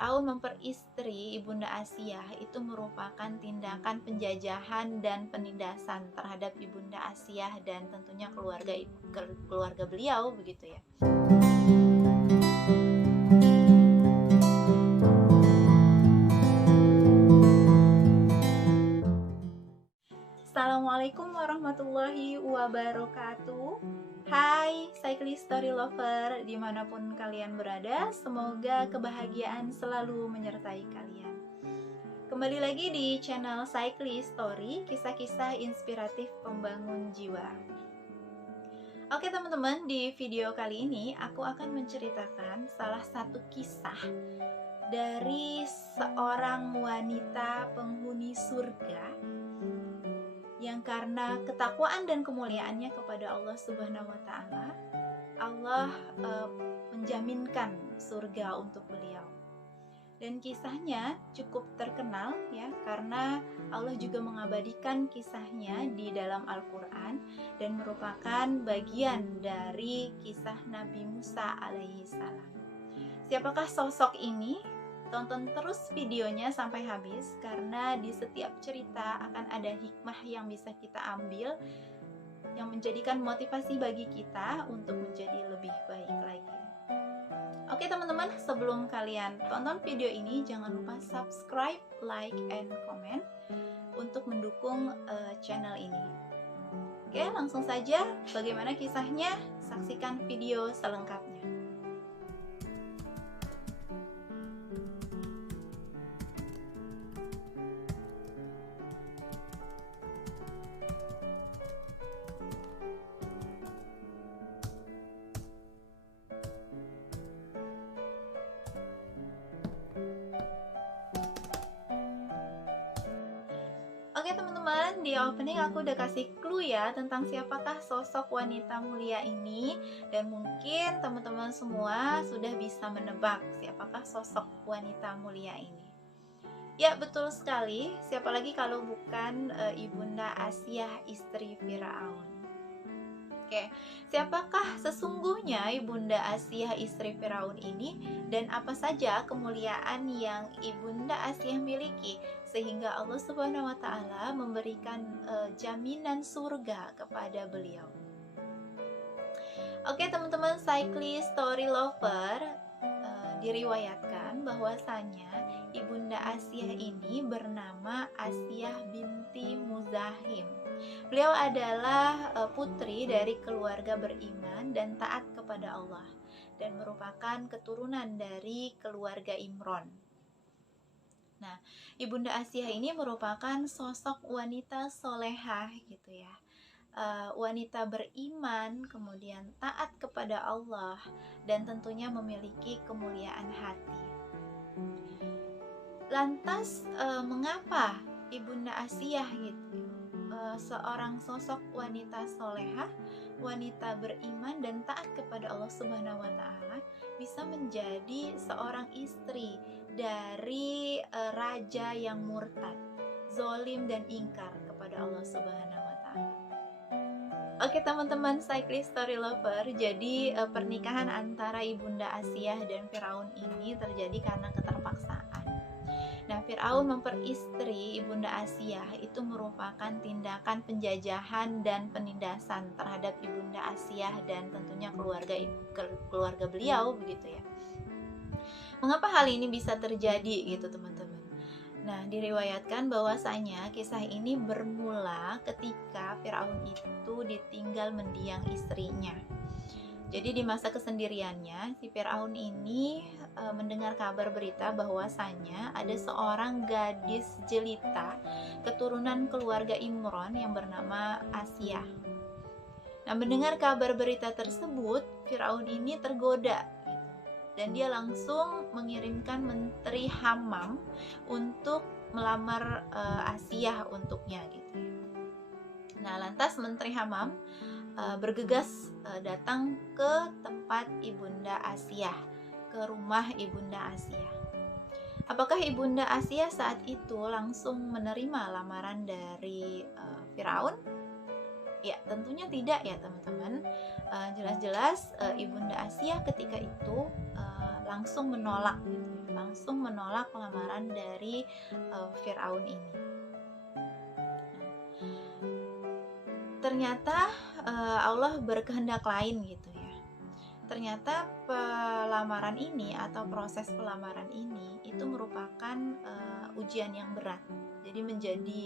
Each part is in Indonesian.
Fir'aun memperistri Ibunda Asiyah itu merupakan tindakan penjajahan dan penindasan terhadap Ibunda Asiyah dan tentunya keluarga beliau begitu ya. Assalamualaikum warahmatullahi wabarakatuh. Hai cyclist story lover dimanapun kalian berada, semoga kebahagiaan selalu menyertai kalian. Kembali lagi di channel Cyclist Story, kisah-kisah inspiratif pembangun jiwa. Oke teman-teman, di video kali ini aku akan menceritakan salah satu kisah dari seorang wanita penghuni surga yang karena ketakwaan dan kemuliaannya kepada Allah Subhanahu wa Ta'ala, Allah menjaminkan surga untuk beliau. Dan kisahnya cukup terkenal ya, karena Allah juga mengabadikan kisahnya di dalam Al-Quran dan merupakan bagian dari kisah Nabi Musa alaihi salam. Siapakah sosok ini? Tonton terus videonya sampai habis, karena di setiap cerita akan ada hikmah yang bisa kita ambil yang menjadikan motivasi bagi kita untuk menjadi lebih baik lagi. Oke teman-teman, sebelum kalian tonton video ini, jangan lupa subscribe, like, and comment untuk mendukung channel ini. Oke, langsung saja bagaimana kisahnya, saksikan video selengkapnya. Oke teman-teman, di opening aku udah kasih clue ya tentang siapakah sosok wanita mulia ini, dan mungkin teman-teman semua sudah bisa menebak siapakah sosok wanita mulia ini. Ya, betul sekali, siapa lagi kalau bukan Ibunda Asiyah, istri Firaun. Oke, siapakah sesungguhnya Ibunda Asiyah istri Firaun ini, dan apa saja kemuliaan yang Ibunda Asiyah miliki sehingga Allah Subhanahu wa Ta'ala memberikan jaminan surga kepada beliau. Oke teman-teman cyclist story lover, diriwayatkan bahwasanya Ibunda Asiyah ini bernama Asiyah binti Muzahim. Beliau adalah putri dari keluarga beriman dan taat kepada Allah, dan merupakan keturunan dari keluarga Imron. Nah, Ibunda Asiyah ini merupakan sosok wanita solehah gitu ya, wanita beriman, kemudian taat kepada Allah, dan tentunya memiliki kemuliaan hati. Lantas mengapa Ibunda Asiyah gitu, seorang sosok wanita solehah, wanita beriman dan taat kepada Allah Subhanahu wa Ta'ala, bisa menjadi seorang istri dari raja yang murtad, zolim dan ingkar kepada Allah Subhanahu wa Ta'ala. Oke teman-teman cyclist story lover, jadi pernikahan antara Ibunda Asiyah dan Firaun ini terjadi karena keterpaksaan. Nah, Fir'aun memperistri Ibunda Asiyah itu merupakan tindakan penjajahan dan penindasan terhadap Ibunda Asiyah dan tentunya keluarga beliau begitu ya. Mengapa hal ini bisa terjadi gitu teman-teman? Nah, diriwayatkan bahwasanya kisah ini bermula ketika Fir'aun itu ditinggal mendiang istrinya. Jadi di masa kesendiriannya, si Fir'aun ini mendengar kabar berita bahwasanya ada seorang gadis jelita keturunan keluarga Imron yang bernama Asiyah. Nah, mendengar kabar berita tersebut, Fir'aun ini tergoda gitu, dan dia langsung mengirimkan menteri Hammam untuk melamar Asiyah untuknya gitu. Nah, lantas menteri Hammam bergegas datang ke tempat Ibunda Asiyah, ke rumah Ibunda Asiyah. Apakah Ibunda Asiyah saat itu langsung menerima lamaran dari Firaun? Ya, tentunya tidak ya teman-teman. Jelas-jelas Ibunda Asiyah ketika itu langsung menolak gitu, langsung menolak lamaran dari Firaun ini. Ternyata Allah berkehendak lain gitu ya. Ternyata pelamaran ini atau proses pelamaran ini itu merupakan ujian yang berat. Jadi menjadi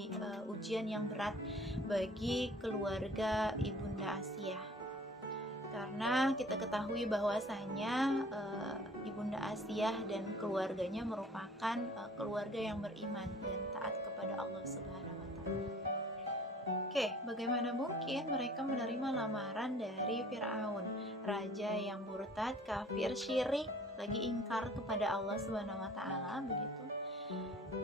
ujian yang berat bagi keluarga Ibunda Asiyah. Karena kita ketahui bahwasanya Ibunda Asiyah dan keluarganya merupakan keluarga yang beriman dan taat kepada Allah Subhanahu wa taala. Oke, bagaimana mungkin mereka menerima lamaran dari Firaun, raja yang murtad, kafir, syirik, lagi ingkar kepada Allah Subhanahu wa taala begitu.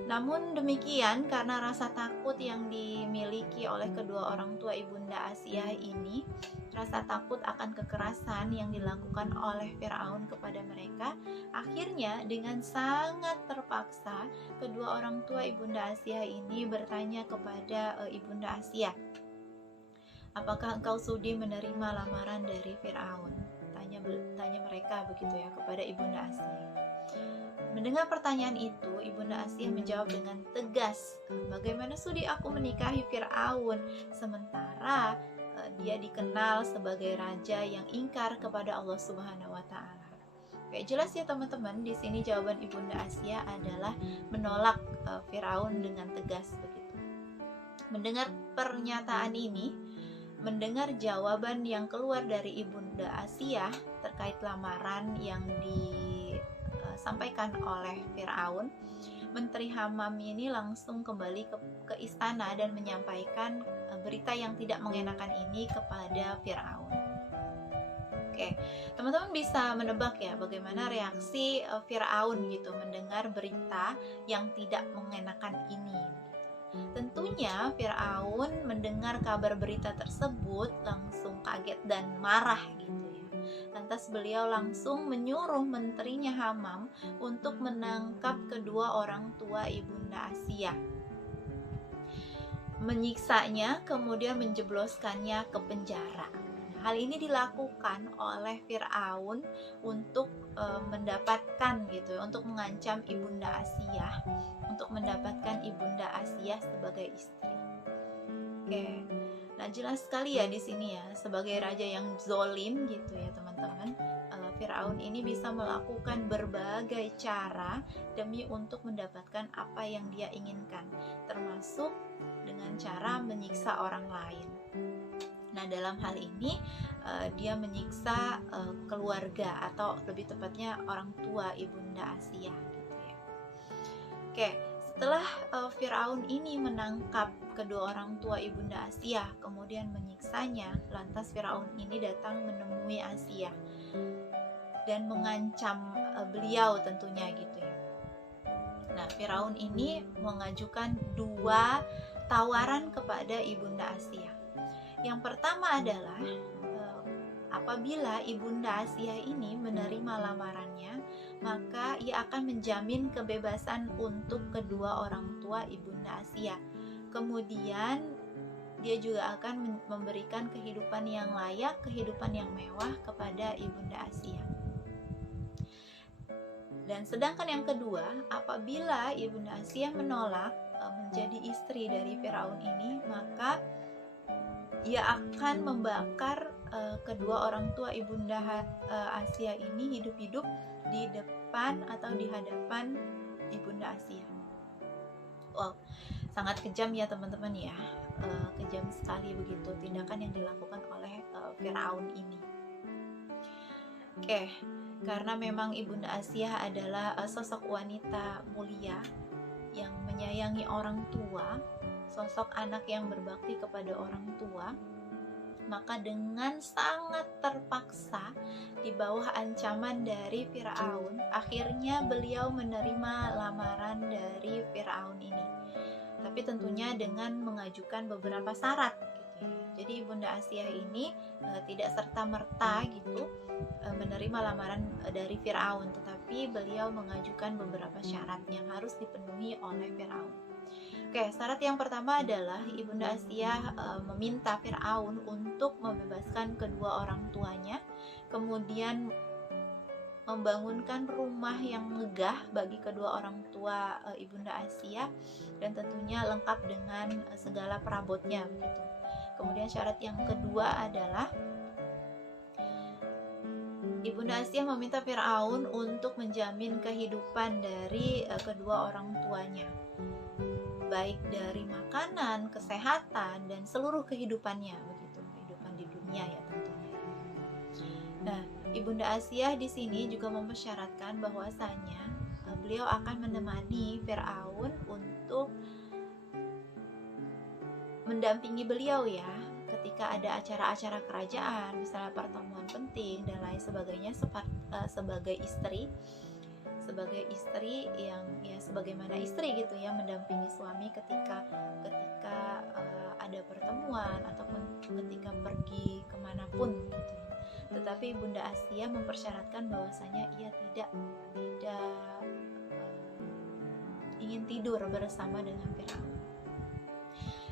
Namun demikian, karena rasa takut yang dimiliki oleh kedua orang tua Ibunda Asiyah ini, rasa takut akan kekerasan yang dilakukan oleh Firaun kepada mereka, akhirnya dengan sangat terpaksa kedua orang tua Ibunda Asiyah ini bertanya kepada Ibunda Asiyah, apakah engkau sudi menerima lamaran dari Firaun? Tanya mereka begitu ya kepada Ibunda Asiyah. Mendengar pertanyaan itu, Ibunda Asiyah menjawab dengan tegas, bagaimana sudi aku menikahi Firaun sementara dia dikenal sebagai raja yang ingkar kepada Allah Subhanahu wa taala. Oke, jelas ya teman-teman, di sini jawaban Ibunda Asiyah adalah menolak Firaun dengan tegas begitu. Mendengar pernyataan ini, mendengar jawaban yang keluar dari Ibunda Asiyah terkait lamaran yang disampaikan oleh Firaun, Menteri Hammam ini langsung kembali ke istana dan menyampaikan berita yang tidak mengenakan ini kepada Firaun. Oke, teman-teman bisa menebak ya bagaimana reaksi Firaun gitu mendengar berita yang tidak mengenakan ini. Tentunya Firaun mendengar kabar berita tersebut langsung kaget dan marah gitu ya. Lantas beliau langsung menyuruh menterinya Hammam untuk menangkap kedua orang tua Ibunda Asiyah, menyiksanya, kemudian menjebloskannya ke penjara. Hal ini dilakukan oleh Firaun untuk mendapatkan gitu, untuk mengancam Ibunda Asiyah, untuk mendapatkan Ibunda Asiyah sebagai istri. Oke, nah jelas sekali ya di sini ya, sebagai raja yang zolim gitu ya teman-teman, Firaun ini bisa melakukan berbagai cara demi untuk mendapatkan apa yang dia inginkan, termasuk dengan cara menyiksa orang lain. Nah, dalam hal ini dia menyiksa keluarga atau lebih tepatnya orang tua Ibunda Asiyah gitu ya. Oke, setelah Firaun ini menangkap kedua orang tua Ibunda Asiyah, kemudian menyiksanya, lantas Firaun ini datang menemui Asiyah dan mengancam beliau tentunya gitu ya. Nah, Firaun ini mengajukan dua tawaran kepada Ibunda Asiyah. Yang pertama adalah apabila Ibunda Asiyah ini menerima lamarannya, maka ia akan menjamin kebebasan untuk kedua orang tua Ibunda Asiyah. Kemudian dia juga akan memberikan kehidupan yang layak, kehidupan yang mewah kepada Ibunda Asiyah. Dan sedangkan yang kedua, apabila Ibunda Asiyah menolak menjadi istri dari Firaun ini, maka ia akan membakar kedua orang tua Ibunda Asiyah ini hidup-hidup di depan atau di hadapan Ibunda Asiyah. Wow, sangat kejam ya teman-teman ya, kejam sekali begitu tindakan yang dilakukan oleh Firaun ini. Oke, karena memang Ibunda Asiyah adalah sosok wanita mulia yang menyayangi orang tua, sosok anak yang berbakti kepada orang tua, maka dengan sangat terpaksa di bawah ancaman dari Firaun, akhirnya beliau menerima lamaran dari Firaun ini. Tapi tentunya dengan mengajukan beberapa syarat gitu ya. Jadi Ibunda Asiyah ini tidak serta-merta gitu menerima lamaran dari Firaun, tetapi beliau mengajukan beberapa syarat yang harus dipenuhi oleh Firaun. Oke, syarat yang pertama adalah Ibunda Asiyah meminta Firaun untuk membebaskan kedua orang tuanya, kemudian membangunkan rumah yang megah bagi kedua orang tua Ibunda Asia, dan tentunya lengkap dengan segala perabotnya begitu. Kemudian syarat yang kedua adalah Ibunda Asia meminta Firaun untuk menjamin kehidupan dari kedua orang tuanya, baik dari makanan, kesehatan, dan seluruh kehidupannya begitu, kehidupan di dunia ya tentunya. Nah, Ibunda Asia di sini juga mempersyaratkan bahwasanya beliau akan menemani Firaun untuk mendampingi beliau ya ketika ada acara-acara kerajaan, misalnya pertemuan penting dan lain sebagainya, sebagai istri yang ya sebagaimana istri gitu ya, mendampingi suami ketika ada pertemuan ataupun ketika pergi kemanapun gitu ya. Tetapi Bunda Asia mempersyaratkan bahwasanya ia tidak ingin tidur bersama dengan Firaun.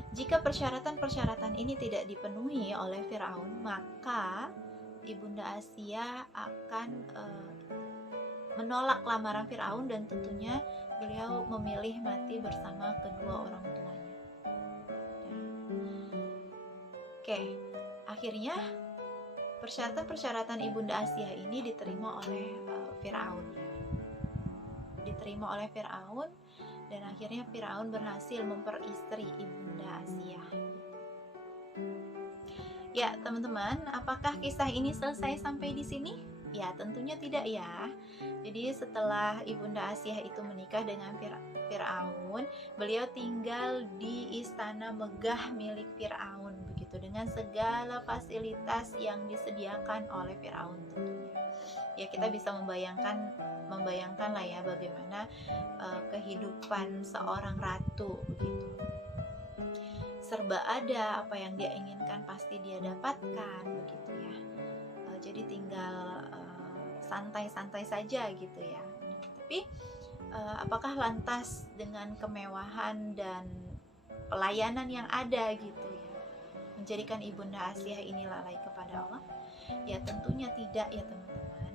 Jika persyaratan-persyaratan ini tidak dipenuhi oleh Firaun, maka Ibunda Asia akan menolak lamaran Firaun, dan tentunya beliau memilih mati bersama kedua orang tuanya. Oke, akhirnya persyaratan-persyaratan Ibunda Asia ini diterima oleh Firaun. Diterima oleh Firaun, dan akhirnya Firaun berhasil memperistri Ibunda Asia. Ya, teman-teman, apakah kisah ini selesai sampai di sini? Ya, tentunya tidak ya. Jadi setelah Ibunda Asia itu menikah dengan Firaun, beliau tinggal di istana megah milik Firaun begitu, dengan segala fasilitas yang disediakan oleh Firaun tentunya. Ya, kita bisa membayangkan lah ya bagaimana kehidupan seorang ratu begitu. Serba ada, apa yang dia inginkan pasti dia dapatkan begitu ya. Jadi tinggal santai-santai saja gitu ya. Tapi apakah lantas dengan kemewahan dan pelayanan yang ada gitu ya menjadikan Ibunda Asia ini lalai kepada Allah? Ya tentunya tidak ya teman-teman.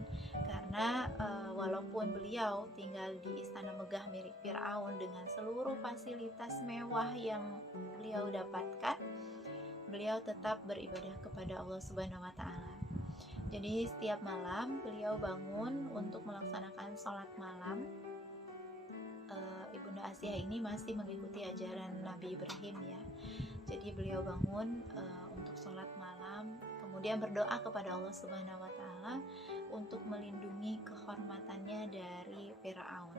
Karena walaupun beliau tinggal di istana megah milik Firaun dengan seluruh fasilitas mewah yang beliau dapatkan, beliau tetap beribadah kepada Allah Subhanahu wa Ta'ala. Jadi setiap malam beliau bangun untuk melaksanakan sholat malam. Ibunda Asia ini masih mengikuti ajaran Nabi Ibrahim ya. Jadi beliau bangun untuk sholat malam, kemudian berdoa kepada Allah Subhanahu wa Ta'ala untuk melindungi kehormatannya dari Firaun.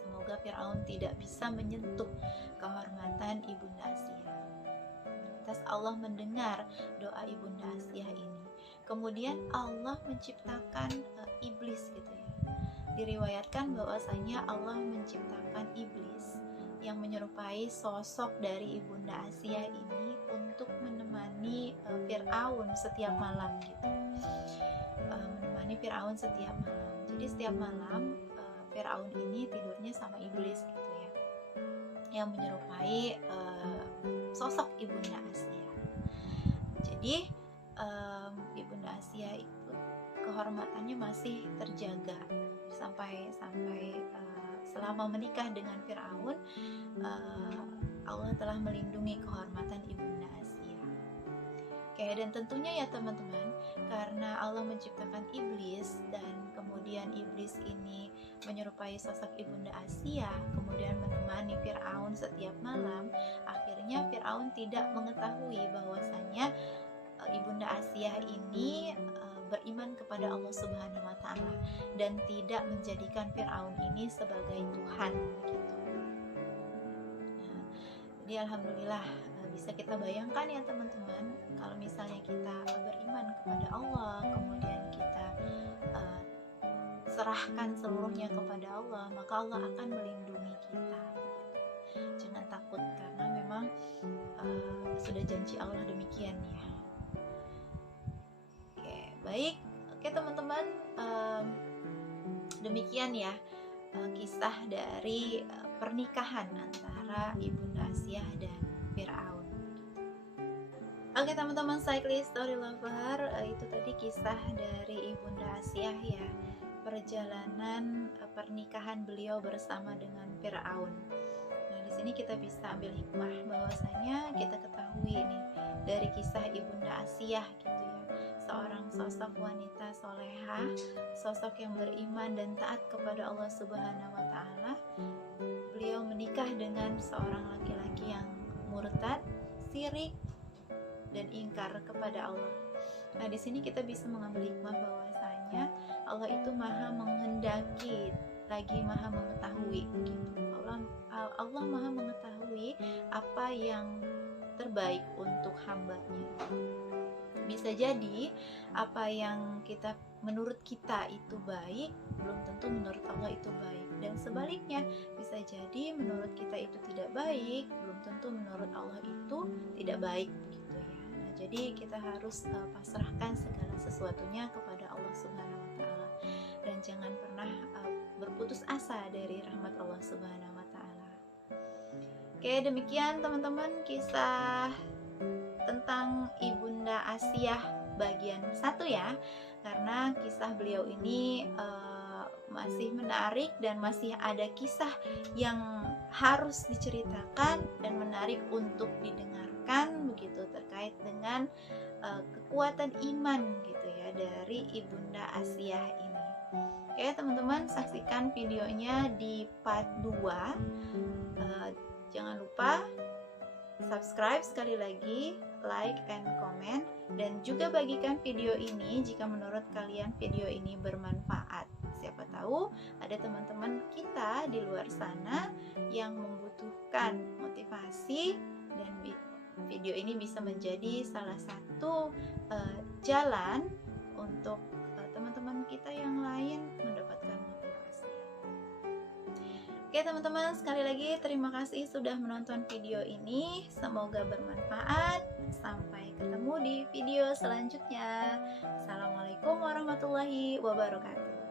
Semoga Firaun tidak bisa menyentuh kehormatan Ibunda Asia. Lantas Allah mendengar doa Ibunda Asia ini. Kemudian Allah menciptakan iblis gitu ya. Diriwayatkan bahwasanya Allah menciptakan iblis yang menyerupai sosok dari Ibunda Asia ini untuk menemani Firaun setiap malam gitu. Menemani Firaun setiap malam. Jadi setiap malam Firaun ini tidurnya sama iblis gitu ya, yang menyerupai sosok Ibunda Asia. Jadi Ibunda Asia itu kehormatannya masih terjaga sampai selama menikah dengan Firaun. Allah telah melindungi kehormatan Ibunda Asia. Oke, dan tentunya ya teman-teman, karena Allah menciptakan iblis dan kemudian iblis ini menyerupai sosok Ibunda Asia, kemudian menemani Firaun setiap malam, akhirnya Firaun tidak mengetahui bahwasanya Ibunda Asia ini beriman kepada Allah Subhanahu wa Ta'ala dan tidak menjadikan Firaun ini sebagai Tuhan begitu. Nah, jadi alhamdulillah bisa kita bayangkan ya teman-teman, kalau misalnya kita beriman kepada Allah, kemudian kita serahkan seluruhnya kepada Allah, maka Allah akan melindungi kita. Jangan takut, karena memang sudah janji Allah demikian ya. Baik, oke teman-teman, demikian ya kisah dari pernikahan antara Ibunda Asia dan Firaun. Oke teman-teman cyclist story lover, itu tadi kisah dari Ibunda Asyah ya, perjalanan pernikahan beliau bersama dengan Firaun. Nah, di sini kita bisa ambil hikmah bahwasanya kita ketahui nih dari kisah Ibunda Asyah gitu ya, seorang sosok wanita solehah, sosok yang beriman dan taat kepada Allah Subhanahu wa taala. Beliau menikah dengan seorang laki-laki yang murtad, syirik, dan ingkar kepada Allah. Nah, di sini kita bisa mengambil hikmah bahwasanya Allah itu maha menghendaki, lagi maha mengetahui gitu. Allah maha mengetahui apa yang terbaik untuk hambanya. Bisa jadi apa yang menurut kita itu baik, belum tentu menurut Allah itu baik, dan sebaliknya bisa jadi menurut kita itu tidak baik, belum tentu menurut Allah itu tidak baik gitu ya. Nah, jadi kita harus pasrahkan segala sesuatunya kepada Allah Subhanahu wa taala, dan jangan pernah berputus asa dari rahmat Allah Subhanahu wa taala. Oke, demikian teman-teman kisah tentang Ibunda Asyah bagian 1 ya, karena kisah beliau ini masih menarik dan masih ada kisah yang harus diceritakan dan menarik untuk didengarkan begitu, terkait dengan kekuatan iman gitu ya dari Ibunda Asyah ini. Oke teman-teman, saksikan videonya di part 2. Jangan lupa subscribe sekali lagi, like and comment, dan juga bagikan video ini jika menurut kalian video ini bermanfaat. Siapa tahu ada teman-teman kita di luar sana yang membutuhkan motivasi, dan video ini bisa menjadi salah satu jalan untuk teman-teman kita yang lain mendapatkan motivasi. Oke teman-teman, sekali lagi terima kasih sudah menonton video ini. Semoga bermanfaat. Sampai ketemu di video selanjutnya. Assalamualaikum warahmatullahi wabarakatuh.